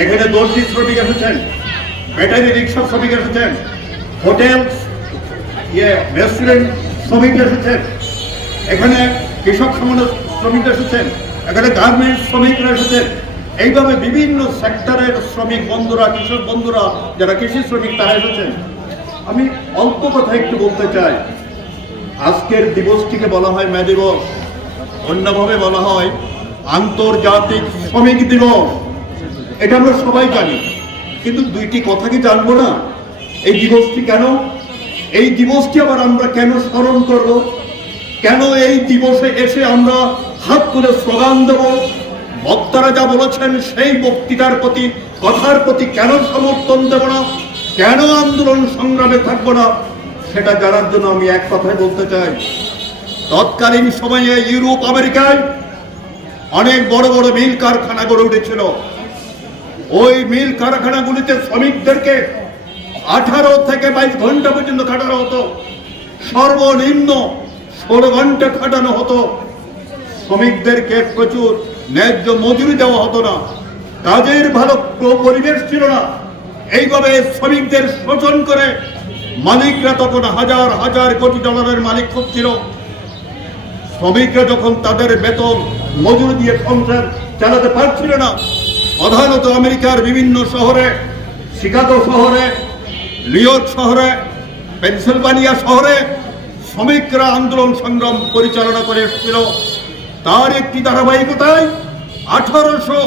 এখানে দর্জি শ্রমিক এসেছেন, ব্যাটারি রিক্সা শ্রমিক এসেছেন, হোটেল ইয়ে রেস্টুরেন্ট শ্রমিক এসেছেন, এখানে কৃষক সমাজ শ্রমিক এসেছেন, এখানে গার্মেন্টস শ্রমিকরা এসেছেন। এইভাবে বিভিন্ন সেক্টরের শ্রমিক বন্ধুরা, কৃষক বন্ধুরা, যারা কৃষি শ্রমিক, তারা এসেছেন। আমি অল্প কথা একটু বলতে চাই। আজকের দিবসটিকে বলা হয় মে দিবস। অন্যভাবে বলা হয় আন্তর্জাতিক শ্রমিক দিবস। এটা আমরা সবাই জানি। কিন্তু দুইটি কথা কি জানব না? এই দিবসটি কেন? এই দিবসটি আবার আমরা কেন স্মরণ করব? কেন এই দিবসে এসে আমরা হাত তুলে স্লোগান দেব? বক্তারা যা বলেছেন সেই বক্তৃতার প্রতি, কথার প্রতি কেন সমর্থন দেব না? কেন আন্দোলন সংগ্রামে থাকব না? সেটা জানার জন্য আমি এক কথায় বলতে চাই। তৎকালীন সময়ে ইউরোপ, আমেরিকায় অনেক বড় বড় মিল কারখানা গড়ে উঠেছিল। ওই মিল কারখানাগুলিতে শ্রমিকদেরকে আঠারো থেকে বাইশ ঘণ্টা পর্যন্ত খাটানো হতো। সর্বনিম্ন ষোলো ঘণ্টা খাটানো হতো। শ্রমিকদেরকে প্রচুর ন্যায্য মজুরি দেওয়া হতো না। কাজের ভালো পরিবেশ ছিল না। এইভাবে শ্রমিকদের শোষণ করে মালিকরা তখন হাজার হাজার কোটি ডলারের মালিক হচ্ছিল শ্রমিকরা যখন তাদের বেতন, মজুরি দিয়ে সংসার চালাতে পারছিল না প্রধানত আমেরিকার বিভিন্ন শহরে, শিকাগো শহরে নিউইয়র্ক শহরে, পেনসিলভানিয়া শহরে শ্রমিকরা আন্দোলন সংগ্রাম পরিচালনা করে এসেছিল। তার একটি ধারাবাহিকতায় আঠারোশো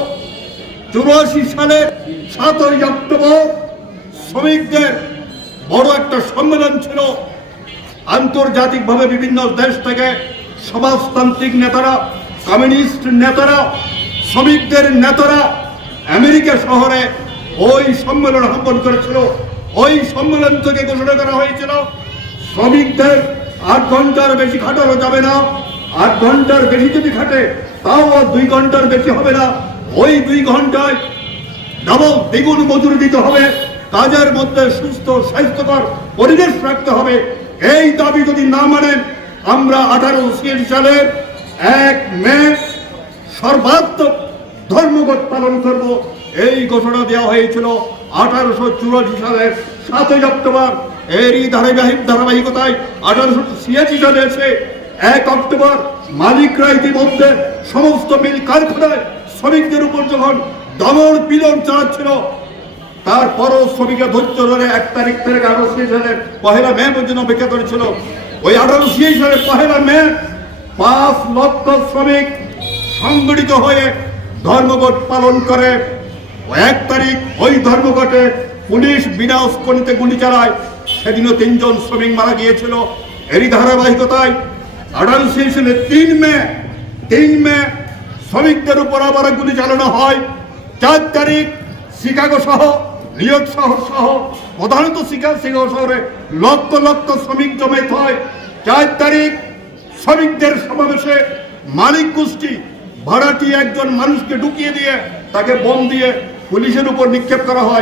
চুরাশি সালের সাতই অক্টোবর শ্রমিকদের বড় একটা সম্মেলন ছিল। আন্তর্জাতিকভাবে বিভিন্ন দেশ থেকে সমাজতান্ত্রিক নেতারা, কমিউনিস্ট নেতারা, শ্রমিকদের নেতারা আমেরিকা শহরে ওই সম্মেলন আহ্বান করেছিল, ওই সম্মেলন থেকে ঘোষণা করা হয়েছিল, শ্রমিকদের আট ঘণ্টার বেশি খাটানো যাবে না, আট ঘণ্টার বেশি যদি খাটে, তাও দুই ঘণ্টার বেশি হবে না, ওই দুই ঘন্টায় ডাবল দ্বিগুণ মজুরি দিতে হবে, কাজের মধ্যে সুস্থ, স্বাস্থ্যকর পরিবেশ রাখতে হবে। এই দাবি যদি না মানেন, আমরা আঠারো সালের এক মে সর্বাত্মক এই ঘোষণা দেওয়া হয়েছিল আঠারোশো চুরাশি সালের সাতই অক্টোবর। এরই ধারাবাহিক ধারাবাহিকতায় আঠারোশো ছিয়াশি সালে এসে এক অক্টোবর মালিকরা ইতিমধ্যে সমস্ত মিল কারখানায় শ্রমিকদের উপর যখন দমন পিলন চালাচ্ছিল, তারপরও শ্রমিকের ধৈর্য ধরে এক তারিখ থেকে আঠারো ছিয়াশি সালের পহেলা মে পর্যন্ত অপেক্ষা করেছিল। ওই আঠারো ছিয়াশি সালের পহেলা মে পাঁচ লক্ষ শ্রমিক সংগঠিত হয়ে ধর্মঘট পালন করে এক তারিখ ওই ধর্মঘটে পুলিশ বিনা উস্কনিতে গুলি চালায়। সেদিনও তিনজন শ্রমিক মারা গিয়েছিল। এরই ধারাবাহিকতায় আঠারো তিন মে তিন মে শ্রমিকদের উপর আবার গুলি চালানো হয়। চার তারিখ শিকাগো সহ নিউইয়র্ক শহর সহ, প্রধানত শিকাগো শহরে লক্ষ লক্ষ শ্রমিক জমায়েত হয়। চার তারিখ শ্রমিকদের সমাবেশে মালিক গোষ্ঠী ভাড়াটি একজন মানুষকে ঢুকিয়ে দিয়ে তাকে বোম দিয়ে পুলিশের উপর নিক্ষেপ করা হয়।